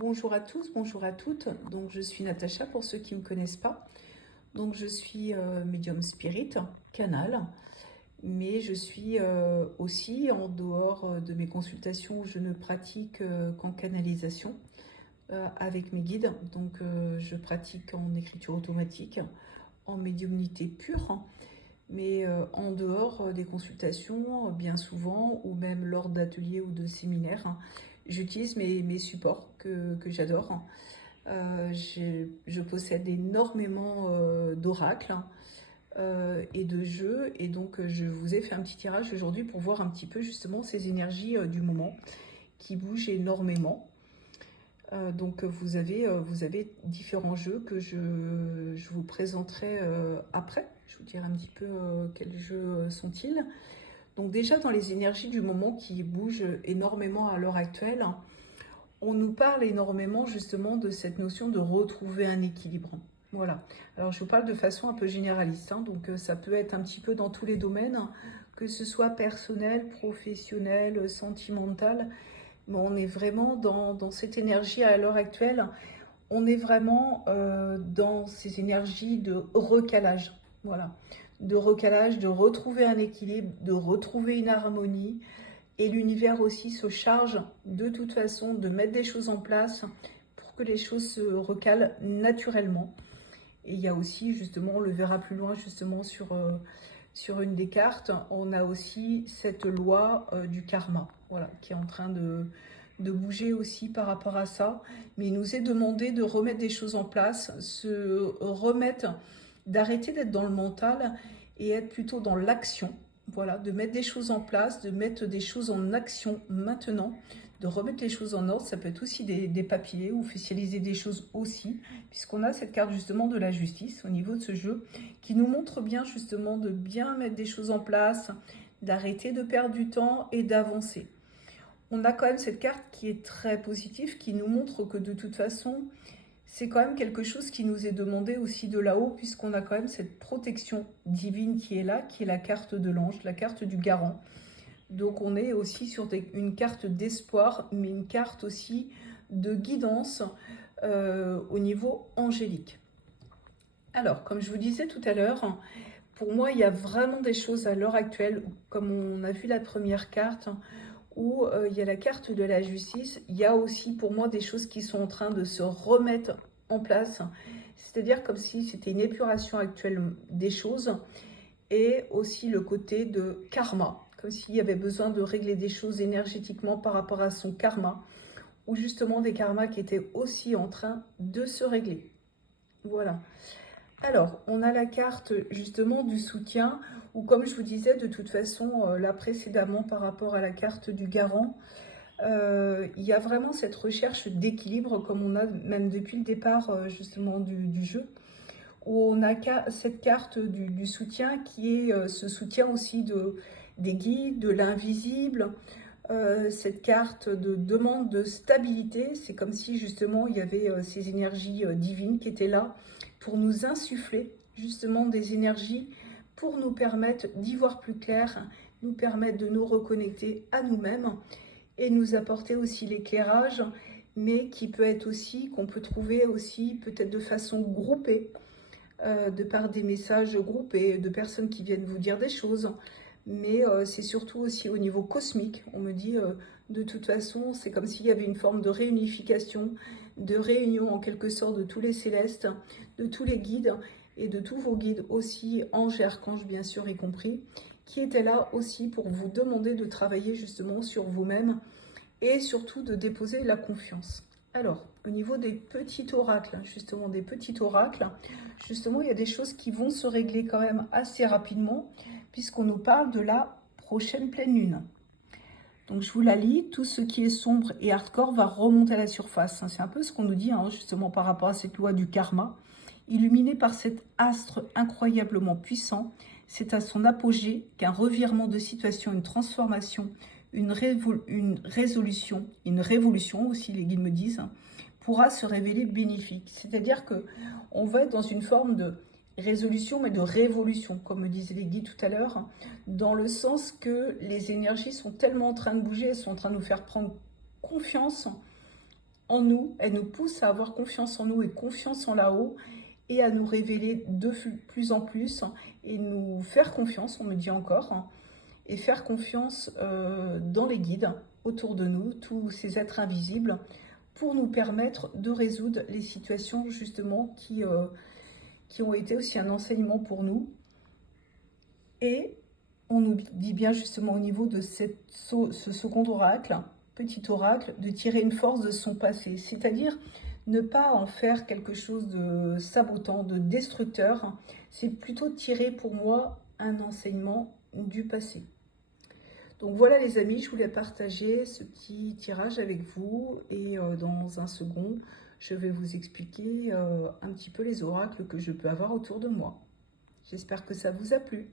Bonjour à tous, bonjour à toutes. Donc, je suis Natacha pour ceux qui ne me connaissent pas. Donc, je suis médium spirit, canal, mais je suis aussi en dehors de mes consultations, je ne pratique qu'en canalisation avec mes guides. Donc, je pratique en écriture automatique, en médiumnité pure, mais en dehors des consultations, bien souvent, ou même lors d'ateliers ou de séminaires, j'utilise mes supports que j'adore. Je possède énormément d'oracles et de jeux, et donc je vous ai fait un petit tirage aujourd'hui pour voir un petit peu justement ces énergies du moment qui bougent énormément. Donc vous avez différents jeux que je vous présenterai après. Je vous dirai un petit peu quels jeux sont-ils. Donc déjà dans les énergies du moment qui bougent énormément à l'heure actuelle, on nous parle énormément justement de cette notion de retrouver un équilibre. Voilà. Alors je vous parle de façon un peu généraliste, hein, donc ça peut être un petit peu dans tous les domaines, que ce soit personnel, professionnel, sentimental, mais on est vraiment dans cette énergie à l'heure actuelle. On est vraiment dans ces énergies de recalage. Voilà. De recalage, de retrouver un équilibre, de retrouver une harmonie. Et l'univers aussi se charge de toute façon de mettre des choses en place pour que les choses se recalent naturellement. Et il y a aussi justement, on le verra plus loin justement sur une des cartes, on a aussi cette loi du karma, voilà, qui est en train de bouger aussi par rapport à ça. Mais il nous est demandé de remettre des choses en place, se remettre, d'arrêter d'être dans le mental et être plutôt dans l'action. Voilà, de mettre des choses en place, de mettre des choses en action maintenant, de remettre les choses en ordre. Ça peut être aussi des papiers ou officialiser des choses aussi, puisqu'on a cette carte justement de la justice au niveau de ce jeu qui nous montre bien justement de bien mettre des choses en place, d'arrêter de perdre du temps et d'avancer. On a quand même cette carte qui est très positive, qui nous montre que de toute façon, c'est quand même quelque chose qui nous est demandé aussi de là-haut, puisqu'on a quand même cette protection divine qui est là, qui est la carte de l'ange, la carte du garant. Donc on est aussi sur une carte d'espoir, mais une carte aussi de guidance au niveau angélique. Alors, comme je vous disais tout à l'heure, pour moi, il y a vraiment des choses à l'heure actuelle, comme on a vu la première carte, où il y a la carte de la justice. Il y a aussi pour moi des choses qui sont en train de se remettre en place. C'est-à-dire comme si c'était une épuration actuelle des choses. Et aussi le côté de karma, comme s'il y avait besoin de régler des choses énergétiquement par rapport à son karma, ou justement des karmas qui étaient aussi en train de se régler. Voilà. Alors, on a la carte justement du soutien, ou comme je vous disais de toute façon là précédemment par rapport à la carte du garant, il y a vraiment cette recherche d'équilibre comme on a même depuis le départ justement du jeu, où on a cette carte du soutien qui est ce soutien aussi des guides, de l'invisible, cette carte de demande de stabilité. C'est comme si justement il y avait ces énergies divines qui étaient là pour nous insuffler justement des énergies pour nous permettre d'y voir plus clair, nous permettre de nous reconnecter à nous-mêmes et nous apporter aussi l'éclairage, mais qui peut être aussi, qu'on peut trouver aussi peut-être de façon groupée, de par des messages groupés, de personnes qui viennent vous dire des choses, mais c'est surtout aussi au niveau cosmique. On me dit, de toute façon, c'est comme s'il y avait une forme de réunification, de réunion en quelque sorte de tous les célestes, de tous les guides et de tous vos guides aussi, anges et archanges bien sûr y compris, qui étaient là aussi pour vous demander de travailler justement sur vous-même et surtout de déposer la confiance. Alors, au niveau des petits oracles, justement des petits oracles, justement il y a des choses qui vont se régler quand même assez rapidement, puisqu'on nous parle de la prochaine pleine lune. Donc je vous la lis, tout ce qui est sombre et hardcore va remonter à la surface. C'est un peu ce qu'on nous dit justement par rapport à cette loi du karma. Illuminé par cet astre incroyablement puissant, c'est à son apogée qu'un revirement de situation, une transformation, une résolution, une révolution aussi les guides me disent, pourra se révéler bénéfique. C'est-à-dire qu'on va être dans une forme de résolution, mais de révolution, comme me disaient les guides tout à l'heure, dans le sens que les énergies sont tellement en train de bouger, elles sont en train de nous faire prendre confiance en nous, elle nous pousse à avoir confiance en nous et confiance en là-haut et à nous révéler de plus en plus et nous faire confiance, on me dit encore, et faire confiance dans les guides autour de nous, tous ces êtres invisibles, pour nous permettre de résoudre les situations justement qui ont été aussi un enseignement pour nous. Et on nous dit bien justement au niveau de ce second oracle, petit oracle, de tirer une force de son passé, c'est-à-dire ne pas en faire quelque chose de sabotant, de destructeur, c'est plutôt tirer pour moi un enseignement du passé. Donc voilà les amis, je voulais partager ce petit tirage avec vous et dans un second, je vais vous expliquer un petit peu les oracles que je peux avoir autour de moi. J'espère que ça vous a plu.